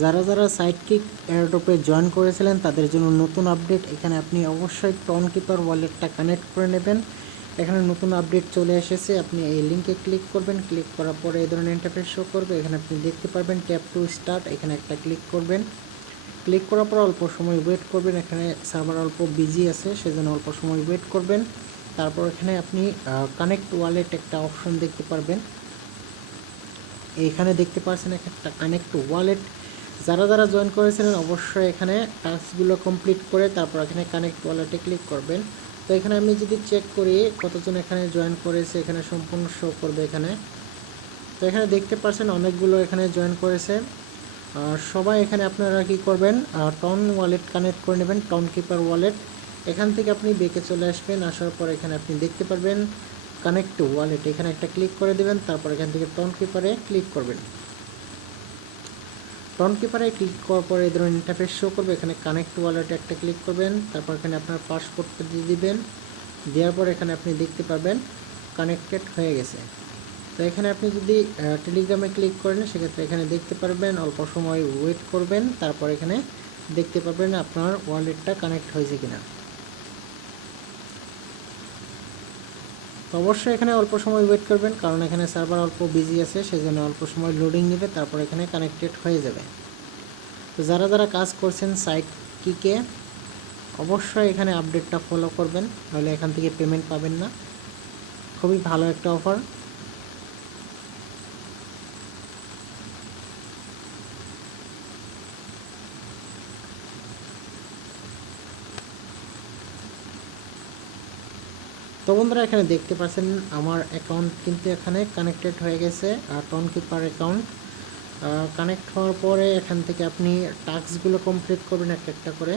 যারা যারা sidekick এয়ারড্রপে join করেছিলেন তাদের জন্য নতুন আপডেট। এখানে আপনি অবশ্যই টনকিপার ওয়ালেটটা কানেক্ট করে নেবেন। এখানে নতুন আপডেট চলে এসেছে। আপনি এই লিঙ্কে ক্লিক করবেন, ক্লিক করার পরে এই ধরনের ইন্টারফেস শো করবে। এখানে আপনি দেখতে পারবেন ট্যাপ টু স্টার্ট, এখানে একটা ক্লিক করবেন। ক্লিক করার পর অল্প সময় ওয়েট করবেন। এখানে সার্ভার অল্প বিজি আছে, সেজন্য অল্প সময় ওয়েট করবেন। তারপর এখানে আপনি কানেক্ট ওয়ালেট একটা অপশন দেখতে পারবেন। এইখানে দেখতে পাচ্ছেন একটা কানেক্ট ওয়ালেট। যারা যারা জয়েন করেছিলেন অবশ্যই এখানে টাস্কগুলো কমপ্লিট করে তারপর এখানে কানেক্ট ওয়ালেটে ক্লিক করবেন। তো এখানে আমি যদি চেক করি কতজন এখানে জয়েন করেছে, এখানে সম্পূর্ণ শো করবে এখানে। তো এখানে দেখতে পাচ্ছেন অনেকগুলো এখানে জয়েন করেছে। সবাই এখানে আপনারা কি করবেন, টন ওয়ালেট কানেক্ট করে নেবেন, টন কিপার ওয়ালেট। এখান থেকে আপনি বেঁকে চলে আসবেন, আসার পর এখানে আপনি দেখতে পারবেন কানেক্ট ওয়ালেট, এখানে একটা ক্লিক করে দেবেন। তারপর এখান থেকে টন কিপারে ক্লিক করবেন। টন কিপারে ক্লিক করার পরে এই ধরনের ইন্টারফেস শো করবে। এখানে কানেক্ট ওয়ালেটে একটা ক্লিক করবেন, তারপর এখানে আপনার পাসওয়ার্ডটা দিয়ে দিবেন। দেওয়ার পর এখানে আপনি দেখতে পাবেন কানেক্টেড হয়ে গেছে। তো এখানে আপনি যদি টেলিগ্রামে ক্লিক করেন সেক্ষেত্রে এখানে দেখতে পারবেন, অল্প সময় ওয়েট করবেন, তারপর এখানে দেখতে পাবেন আপনার ওয়ালেটটা কানেক্ট হয়েছে কিনা। তো অবশ্যই এখানে অল্প সময় ওয়েট করবেন, কারণ এখানে সার্ভার অল্প বিজি আছে, সেজন্য অল্প সময় লোডিং নেবে, তারপর এখানে কানেক্টেড হয়ে যাবে। তো যারা যারা কাজ করছেন সাইটকিকে অবশ্যই এখানে আপডেটটা ফলো করবেন, নাহলে এখান থেকে পেমেন্ট পাবেন না। খুবই ভালো একটা অফার। তো বন্ধুরা এখানে দেখতে পাচ্ছেন আমার অ্যাকাউন্ট কিন্তু এখানে কানেক্টেড হয়ে গেছে, টন কিপার অ্যাকাউন্ট। কানেক্ট হওয়ার পরে এখান থেকে আপনি টাস্কগুলো কমপ্লিট করবেন একটা একটা করে।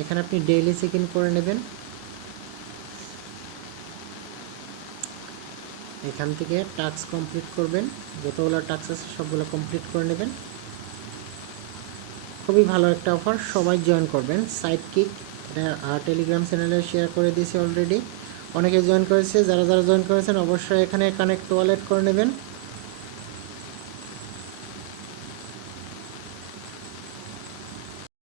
এখানে আপনি ডেইলি চেক ইন করে নেবেন। এখান থেকে টাস্ক কমপ্লিট করবেন, যতগুলো টাস্ক আছে সবগুলো কমপ্লিট করে নেবেন। খুবই ভালো একটা অফার, সবাই জয়েন করবেন সাইটকিক। এটা টেলিগ্রাম চ্যানেলে শেয়ার করে দিয়েছি অলরেডি, অনেকে জয়েন করেছে। যারা যারা জয়েন করেছেন অবশ্যই এখানে কানেক্ট ওয়ালেট করে নেবেন।